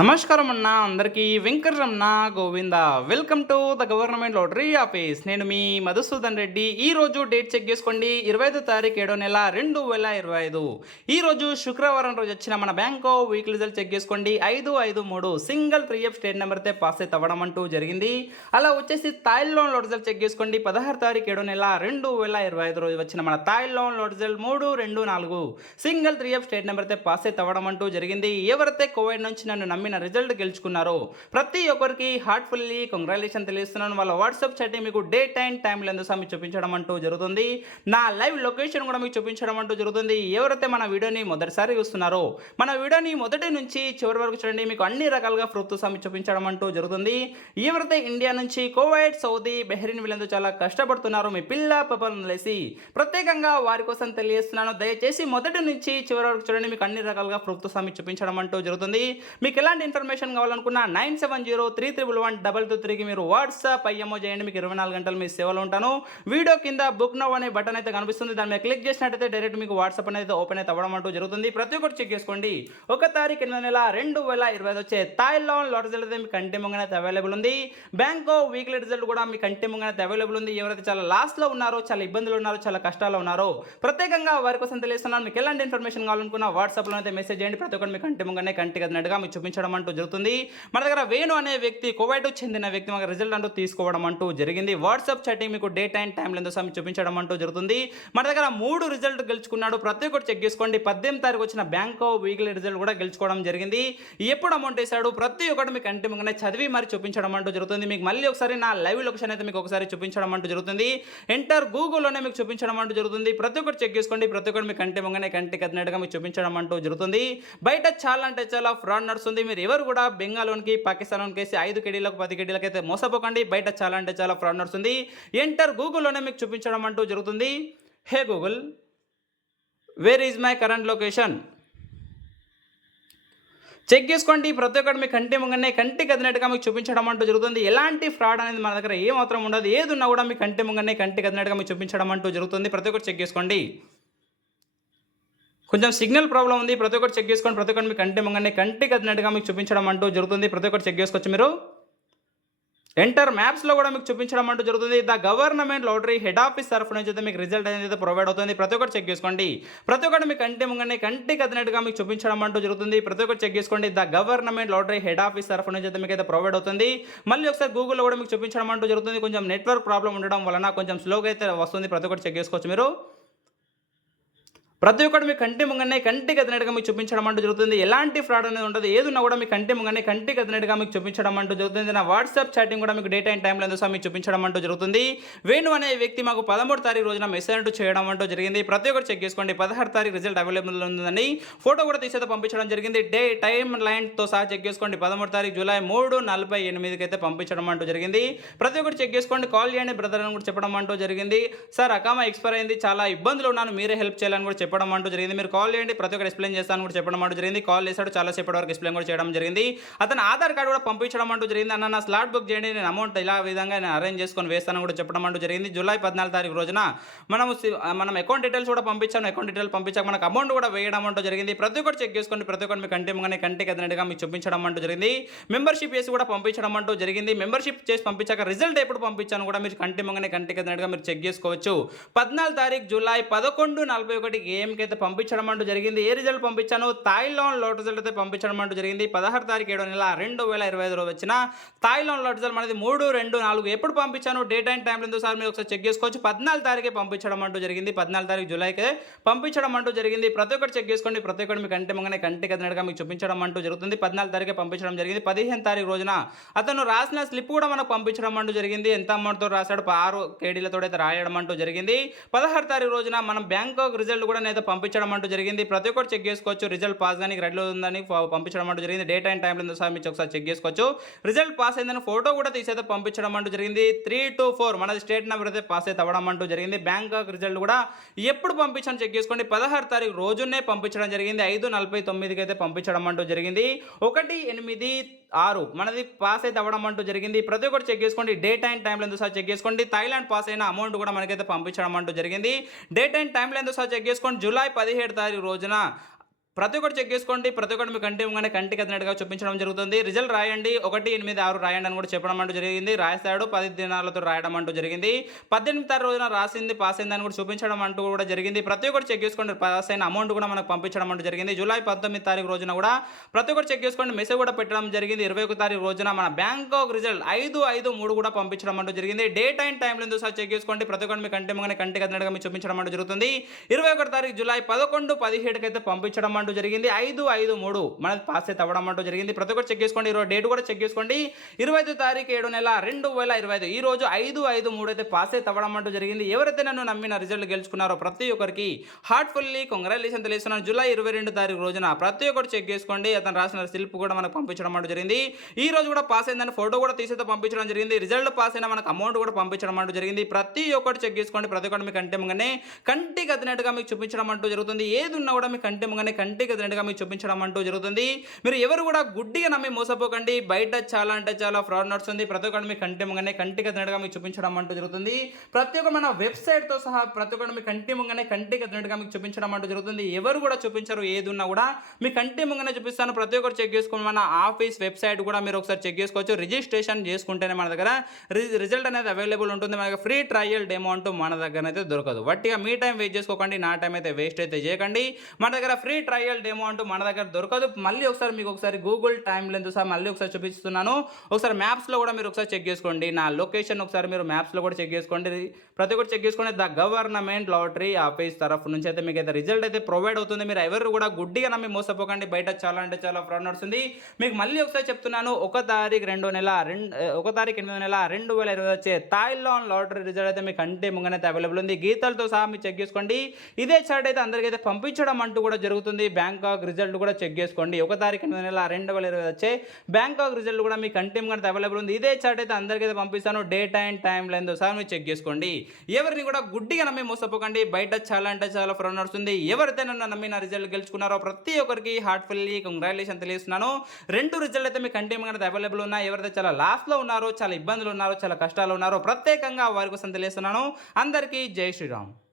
నమస్కారం అన్న అందరికీ Venkataramana Govinda. Welcome to the government lottery office. నేను మీ మధుసూదన్ రెడ్డి. ఈరోజు డేట్ చెక్ చేసుకోండి, 25 తారీఖు 7వ నెల 2025. ఈరోజు శుక్రవారం రోజు వచ్చిన మన బ్యాంకో వీక్ రిజల్ట్ చెక్ చేసుకోండి. 553 సింగిల్ 3F స్టేట్ నెంబర్తో పాస్ అయితే అవ్వడం అంటూ జరిగింది. అలా వచ్చేసి థాయిల్ లోన్ లోడ్ రిజల్ట్ చెక్ చేసుకోండి. 16 తారీఖు 7వ నెల 2025 రోజు వచ్చిన మన థాయిల్ లోన్ లోడ్ రిజల్ట్ 324 సింగిల్ 3F స్టేట్ నెంబర్తో పాస్ అయితే అవ్వడం అంటూ జరిగింది. ఎవరైతే కోవిడ్ నుంచి నన్ను నమ్మిన రిజల్ట్ గెలుచుకున్నారో ప్రతి ఒక్కరికి హార్ట్ఫుల్లీ కంగ్రాచులేషన్ తెలియజేస్తున్నాను. వాళ్ళ వాట్సాప్ చాట్ మీకు డేట్ అండ్ టైం లెందు మీకు చూపించడం అంటూ జరుగుతుంది. నా లైవ్ లొకేషన్ కూడా మీకు చూపించడం అంటూ జరుగుతుంది. ఎవరైతే మన వీడియోని మొదటిసారి చూస్తున్నారో మన వీడియోని మొదటి నుంచి చివరి వరకు చూడండి, మీకు అన్ని రకాలుగా ప్రూఫ్తో చూపించడం అంటూ జరుగుతుంది. ఎవరైతే ఇండియా నుంచి కువైట్, సౌదీ, బెహ్రీన్ వీళ్ళందరూ చాలా కష్టపడుతున్నారో మీ పిల్ల పాపలను లేసి ప్రత్యేకంగా వారి కోసం తెలియజేస్తున్నాను. దయచేసి మొదటి నుంచి చివరి వరకు చూడండి, మీకు అన్ని రకాలుగా ప్రూఫ్తో చూపించడం అంటూ జరుగుతుంది. మీకు ఎలాంటి ఇన్ఫర్మేషన్ కావాలనుకున్నా 9703312223కి మీరు వాట్సాప్ ఐఎంఓ చేయండి. మీకు 24 గంటలు మీ సేవలో ఉంటాను. వీడియో కింద బుక్ నౌ అనే బటన్ అయితే కనిపిస్తుంది, దాని మీద క్లిక్ చేసినట్టయితే డైరెక్ట్ మీకు వాట్సాప్ అనేది ఓపెన్ అయితే అవ్వడం అంటూ జరుగుతుంది. ప్రతి ఒక్కటి చెక్ చేసుకోండి. 1 తారీఖు 8వ నెల 2025 వచ్చే థాయిల్ లోన్ లాట్ రిజల్ట్ అయితే మీకు కంటి ముంగన అయితే అవైలబుల్ ఉంది. బ్యాంకో వీక్లీ రిజల్ట్ కూడా మీ కంటి ముంగన అయితే అవైలబుల్ ఉంది. ఎవరైతే చాలా లాస్ట్లో ఉన్నారో, చాలా ఇబ్బందులు ఉన్నారో, చాలా కష్టాలు ఉన్నారో ప్రత్యేకంగా వారి కోసం తెలియజేస్తున్నాను. మీకు ఎలాంటి ఇన్ఫర్మేషన్ కావాలనుకున్నా వాట్సాప్లో అయితే మెసేజ్ చేయండి. ప్రతి ఒక్కటి మీ కంటి ముంగనే కంటికి అదినట్టుగా మీకు చూపించడం అంటూ జరుగుతుంది. మన దగ్గర వేణు అనే వ్యక్తి కువైట్ చెందిన వ్యక్తి మన రిజల్ట్ అంటూ తీసుకోవడం అంటూ జరిగింది. వాట్సాప్ చాటింగ్ మీకు డేట్ అండ్ టైం లెందు చూపించడం అంటూ జరుగుతుంది. మన దగ్గర 3 రిజల్ట్ గెలుచుకున్నాడు. ప్రతి ఒక్కటి చెక్ చేసుకోండి. 18 తారీఖు వచ్చిన బ్యాంకో వీక్లీ రిజల్ట్ కూడా గెలుచుకోవడం జరిగింది. ఎప్పుడు అమౌంట్ వేశాడు ప్రతి ఒక్కటి మీకు కంటి ముంగనే చదివి మరి చూపించడం అంటూ జరుగుతుంది. మీకు మళ్ళీ ఒకసారి నా లైవ్ లొకేషన్ అయితే మీకు ఒకసారి చూపించడం అంటూ జరుగుతుంది. ఎంటర్ గూగుల్లోనే మీకు చూపించడం అంటూ జరుగుతుంది. ప్రతి ఒక్కటి చెక్ చేసుకోండి. ప్రతి ఒక్కటి మీ కంటి ముంగనే కంటికి అదినట్టుగా మీకు చూపించడం అంటూ జరుగుతుంది. బయట చాలా అంటే చాలా ఫ్రాడ్ నడుస్తుంది. మీరు ఎవరు కూడా బెంగాల్లోనికి, పాకిస్తాన్లోనికి వేసి 5 కేడీలకు 10 కేడీలకు అయితే మోసపోకండి. బయట చాలా అంటే చాలా ఫ్రాడ్ నడుస్తుంది. ఎంటర్ గూగుల్లోనే మీకు చూపించడం అంటూ జరుగుతుంది. Hey Google, where is my current location? Check చేసుకోండి. ప్రతి ఒక్కటి మీ కంటి ముంగనే కంటికి అదినట్టుగా మీకు చూపించడం అంటూ జరుగుతుంది. ఎలాంటి ఫ్రాడ్ అనేది మన దగ్గర ఏమాత్రం ఉండదు. ఏది ఉన్నా కూడా మీ కంటి ముంగనే కంటికి అదినట్టుగా మీకు చూపించడం అంటూ జరుగుతుంది. ప్రతి ఒక్కటి చెక్ చేసుకోండి. కొంచెం సిగ్నల్ ప్రాబ్లం ఉంది. ప్రతి ఒక్కటి చెక్ చేసుకోండి. ప్రతి ఒక్కటి మీ కంటి ముంగనే కంటికి అదినట్టుగా మీకు చూపించడం అంటూ జరుగుతుంది. ప్రతి ఒక్కటి చెక్ చేసుకోవచ్చు మీరు. ఎంటర్ మ్యాప్స్లో కూడా మీకు చూపించడం అంటూ జరుగుతుంది. The government lottery head office తరఫు నుంచి అయితే మీకు రిజల్ట్ అనేది ప్రొవైడ్ అవుతుంది. ప్రతి ఒక్కటి చెక్ చేసుకోండి. ప్రతి ఒక్కటి మీ కంటి ముంగనే కంటికి అదినట్టుగా మీకు చూపించడం అంటూ జరుగుతుంది. ప్రతి ఒక్కటి చెక్ చేసుకోండి. The government lottery head office తరఫు నుంచి అయితే మీకు అయితే ప్రొవైడ్ అవుతుంది. మళ్ళీ ఒకసారి గూగుల్లో కూడా మీకు చూపించడం అంటూ జరుగుతుంది. కొంచెం నెట్వర్క్ ప్రాబ్లం ఉండడం వలన కొంచెం స్లోగా అయితే వస్తుంది. ప్రతి ఒక్కటి చెక్ చేసుకోవచ్చు మీరు. ప్రతి ఒక్కటి మీ కంటి ముంగనే కంటికి అదినట్టుగా మీకు చూపించడం అంటూ జరుగుతుంది. ఎలాంటి ఫ్రాడ్ అనేది ఉండదు. ఏదున్నా కూడా మీ కంటి ముంగనే కంటికి అదినట్టుగా మీకు చూపించడం అంటూ జరుగుతుంది. నా వాట్సాప్ చాటింగ్ కూడా మీకు డేట్ అండ్ టైం లెందు మీకు చూపించడం అంటూ జరుగుతుంది. వేణు అనే వ్యక్తి మాకు 13 తారీఖు రోజున మెసేజ్ అంటూ చేయడం అంటూ జరిగింది. ప్రతి ఒక్కటి చెక్ చేసుకోండి. 16 తారీఖు రిజల్ట్ అవైలబుల్ ఉందని ఫోటో కూడా తీసి పంపించడం జరిగింది. డే టైం లైన్తో సహా చెక్ చేసుకోండి. 13 తారీఖు జూలై 3:48కి అయితే పంపించడం అంటూ జరిగింది. ప్రతి ఒక్కటి చెక్ చేసుకోండి. కాల్ చేయండి బ్రదర్ అని కూడా చెప్పడం అంటూ జరిగింది. సార్ అకామా ఎక్స్పైర్ అయింది, చాలా ఇబ్బందులు ఉన్నాను, మీరే హెల్ప్ చేయాలని కూడా చెప్పడం అంటూ జరిగింది. మీరు కాల్ చేయండి, ప్రతి ఒక్కటి ఎక్స్ప్లెయిన్ చేస్తాను కూడా చెప్పడం అంటూ జరిగింది. కాల్ చేశాడు, చాలా సేపటి వరకు ఎక్స్ప్లెయిన్ కూడా చేయడం జరిగింది. అతను ఆధార్ కార్డు కూడా పంపించడం అంటూ జరిగింది. అన్న నా స్లాట్ బుక్ చేయండి, నేను అమౌంట్ ఇలా విధంగా నేను అరేంజ్ చేసుకొని వేస్తాను కూడా చెప్పడం అంటూ జరిగింది. జూలై 14 తారీఖు రోజున మనం అకౌంట్ డీటెయిల్స్ కూడా పంపించాను. అకౌంట్ డీటెయిల్స్ పంపించాక మనకు అమౌంట్ కూడా వేయడం అంటూ జరిగింది. ప్రతి ఒక్కటి చెక్ చేసుకోండి. ప్రతి ఒక్కటి మీ కంటి ముంగనే కంటికి అదినట్టుగా మీకు చూపించడం అంటూ జరిగింది. మెంబర్షిప్ చేసి కూడా పంపించడం అంటూ జరిగింది. మెంబర్షిప్ చేసి పంపించాక రిజల్ట్ ఎప్పుడు పంపించాను కూడా మీరు కంటి ముంగనే కంటికి అదినట్టుగా మీరు చెక్ చేసుకోవచ్చు. 14 తారీఖు జూలై 11:41 AM అయితే పంపించడం అంటూ జరిగింది. ఏ రిజల్ట్ పంపించాను? థాయిల్ లోన్ లోట్ రిజల్ట్ అయితే పంపించడం అంటూ జరిగింది. 16 తారీఖు 7వ నెల 2025 రోజు వచ్చిన థాయిల్ లోన్ లోట్ రిజల్ట్ మనది 324. ఎప్పుడు పంపించాను డేట్ అండ్ టైం ఎందుకు సార్ మీరు ఒకసారి చెక్ చేసుకోవచ్చు. 14 తారీఖే పంపించడం అంటూ జరిగింది. 14 తారీఖు జూలైకే పంపించడం అంటూ జరిగింది. ప్రతి ఒక్కటి చెక్ చేసుకోండి. ప్రతి ఒక్కటి మీ కంటి ముంగనే కంటికి అదినట్టుగా మీకు చూపించడం అంటూ జరుగుతుంది. 14 తారీఖే పంపించడం జరిగింది. 15 తారీఖు రోజున అతను రాసిన స్లిప్ కూడా మనకు పంపించడం అంటూ జరిగింది. ఎంత అమౌంట్తో రాశాడు 6 కేడీలతో అయితే రాయడం అంటూ జరిగింది. 16 తారీఖు రోజున మనం బ్యాంకాక్ రిజల్ట్ కూడా నేత పంపించడం అంటూ జరిగింది. ప్రతి ఒక్కటి చెక్ చేసుకోవచ్చు. రిజల్ట్ పాస్ కానీ రెడ్లో ఉందని పంపించడం అంటూ జరిగింది. డేట్ అండ్ టైం సార్ మీరు ఒకసారి చెక్ చేసుకోవచ్చు. రిజల్ట్ పాస్ అయిందని ఫోటో కూడా తీసైతే పంపించడం అంటూ జరిగింది. 3 to 4 మనది స్టేట్ నెంబర్ అయితే పాస్ అయితే అవ్వడం అంటూ జరిగింది. బ్యాంకాక్ రిజల్ట్ కూడా ఎప్పుడు పంపించాను చెక్ చేసుకోండి. 16 తారీఖు రోజునే పంపించడం జరిగింది. 5:49కి అయితే పంపించడం అంటూ జరిగింది. 1/8/6 మనది పాస్ అయితే అవ్వడం అంటూ జరిగింది. ప్రతి ఒక్కటి చెక్ చేసుకోండి. డేట్ అండ్ టైం ఎందుకు సార్ చెక్ చేసుకోండి. థాయిలాండ్ పాస్ అయిన అమౌంట్ కూడా మనకైతే పంపించడం అంటూ జరిగింది. డేట్ అండ్ టైం ఎందుకు సార్ చెక్ చేసుకోండి. జూలై 17 తారీఖు రోజున ప్రతి ఒక్కటి చెక్ చేసుకోండి. ప్రతి ఒక్కటి మీ కంటి ముంగనే కంటికి అద్దినట్టుగా చూపించడం జరుగుతుంది. రిజల్ట్ రాయండి. 1, 8, 6 రాయండి అని కూడా చెప్పడం అంటూ జరిగింది. రాసాడు 10 దినాలతో రాయడం అంటూ జరిగింది. 18వ తారీఖు రోజున రాసింది పాస్ అయిందని కూడా చూపించడం అంటూ కూడా జరిగింది. ప్రతి ఒక్కటి చెక్ చేసుకోండి. పాస్ అయిన అమౌంట్ కూడా మనకు పంపించడం అంటూ జరిగింది. జూలై 19వ తారీఖు రోజున కూడా ప్రతి ఒక్కటి చెక్ చేసుకోండి. మెసేజ్ కూడా పెట్టడం జరిగింది. 21వ తారీఖు రోజున మన బ్యాంకాక్ రిజల్ట్ 5/5/3 కూడా పంపించడం అంటూ జరిగింది. డేట్ అండ్ టైం ఎందుకు సార్ చెక్ చేసుకోండి. ప్రతి ఒక్కటి మీ కంటి ముంగనే కంటికి అద్దినట్టుగా మీకు చూపించడం అంటూ జరుగుతుంది. 21వ తారీఖు జూలై 11, 17కి అయితే పంపించడం అంటూ జరిగింది. 5/5/3 మనది పాస్ అయితే అవ్వడం అంటూ జరిగింది. ప్రతి ఒక్కటి చెక్ చేసుకోండి. ఈరోజు డేట్ కూడా చెక్ చేసుకోండి. 25వ తారీఖు 7 నెల 2025 ఈ రోజు 5/5/3 అయితే పాస్ అయితే అవ్వడం అంటూ జరిగింది. ఎవరైతే నన్ను నమ్మిన రిజల్ట్ గెలుచుకున్నారో ప్రతి ఒక్కరికి హార్ట్ఫుల్లీ కంగ్రాచులేషన్ తెలియజేస్తున్నాను. జూలై 22 తారీఖు రోజున ప్రతి ఒక్కటి చెక్ చేసుకోండి. అతను రాసిన స్లిప్ కూడా మనకు పంపించడం అంటూ జరిగింది. ఈ రోజు కూడా పాస్ అయిందని ఫోటో కూడా తీసి పంపించడం జరిగింది. రిజల్ట్ పాస్ అయినా మనకు అమౌంట్ కూడా పంపించడం అంటూ జరిగింది. ప్రతి ఒక్కటి చెక్ చేసుకోండి. ప్రతి ఒక్కటి మీ కంటి ముంగనే కంటికి అద్దినట్టుగా మీకు చూపించడం అంటూ జరుగుతుంది. ఏది ఉన్నా కూడా మీ కంటి ముంగనే కంటికి అద్దినట్టుగా మీకు చూపించడం అంటూ జరుగుతుంది. మీరు ఎవరు కూడా గుడ్డిగా నమ్మి మోసపోకండి. బయట చాలా అంటే చాలా ఫ్రాడ్ నడుస్తుంది. ప్రతి ఒక్కటి మీ కంటి ముంగనే కంటికి అద్దినట్టుగా మీకు చూపించడం అంటూ జరుగుతుంది. ప్రతి ఒక్క మన వెబ్సైట్తో సహా ప్రతి ఒక్కటి మీ కంటి ముంగనే కంటికి అద్దినట్టుగా మీకు చూపించడం అంటూ జరుగుతుంది. ఎవరు కూడా చూపించరు. ఏది ఉన్నా కూడా మీ కంటి ముంగనే చూపిస్తాను. ప్రతి ఒక్కటి చెక్ చేసుకోండి. మన ఆఫీస్ వెబ్సైట్ కూడా మీరు ఒకసారి చెక్ చేసుకోవచ్చు. రిజిస్ట్రేషన్ చేసుకుంటేనే మన దగ్గర రిజల్ట్ అనేది అవైలబుల్ ఉంటుంది. మనకి ఫ్రీ ట్రయల్ డెమో అంటూ మన దగ్గర అయితే దొరకదు. వట్టిగా మీ టైం వేస్ట్ చేసుకోకండి. నా టైం అయితే వేస్ట్ అయితే చేయకండి. మన దగ్గర ఫ్రీ ట్రయల్ డెమో అంటూ మన దగ్గర దొరకదు. మళ్ళీ ఒకసారి మీకు ఒకసారి గూగుల్ టైం లెంత్ సహా మళ్ళీ ఒకసారి చూపిస్తున్నాను. ఒకసారి మ్యాప్స్లో కూడా మీరు ఒకసారి చెక్ చేసుకోండి. నా లొకేషన్ ఒకసారి మీరు మ్యాప్స్లో కూడా చెక్ చేసుకోండి. ప్రతి ఒక్కటి చెక్ చేసుకోండి. ద గవర్నమెంట్ లాటరీ ఆఫీస్ తరఫు నుంచి అయితే మీకు అయితే రిజల్ట్ అయితే ప్రొవైడ్ అవుతుంది. మీరు ఎవరు కూడా గుడ్డిగా నమ్మి మోసపోకండి. బయట చాలా అంటే చాలా ఫ్రాడ్ నడుస్తుంది. మీకు మళ్ళీ ఒకసారి చెప్తున్నాను. 1 తారీఖు 8 నెల 2020 వచ్చే థాయిలాండ్ లాటరీ రిజల్ట్ అయితే మీకు కంటి ముంగనే అయితే అవైలబుల్ ఉంది. గీతాలతో సహా మీరు చెక్ చేసుకోండి. ఇదే చార్ట్ అయితే అందరికీ అయితే పంపించడం అంటూ కూడా జరుగుతుంది. బ్యాంకాక్ రిజల్ట్ కూడా చెక్ చేసుకోండి. 1 తారీఖు 8 నెల 2020 వచ్చే బ్యాంకాక్ రిజల్ట్ కూడా మీ కంటి ముంగనే అవైలబుల్ ఉంది. ఇదే చార్ట్ అయితే అందరికీ అయితే పంపిస్తాను. డేట్ అండ్ టైం లెంత్ సహా మీరు చెక్ చేసుకోండి. ఎవరిని కూడా గుడ్డిగా నమ్మి మోసపోకండి. బయట చాలా అంటే చాలా ఫ్రాడ్ నడుస్తుంది. ఎవరైతే నన్ను నమ్మి నా రిజల్ట్ గెలుచుకున్నారో ప్రతి ఒక్కరికి హార్ట్ఫుల్లీ కంగ్రాచులేషన్ తెలియజేస్తున్నాను. 2 రిజల్ట్ అయితే మీ కంటి ముంగనే అవైలబుల్ ఉన్నాయి. ఎవరైతే చాలా లాస్ట్లో ఉన్నారో, చాలా ఇబ్బందులు ఉన్నారో, చాలా కష్టాలు ఉన్నారో ప్రత్యేకంగా వారి కోసం తెలియజేస్తున్నాను. అందరికీ జై శ్రీరామ్.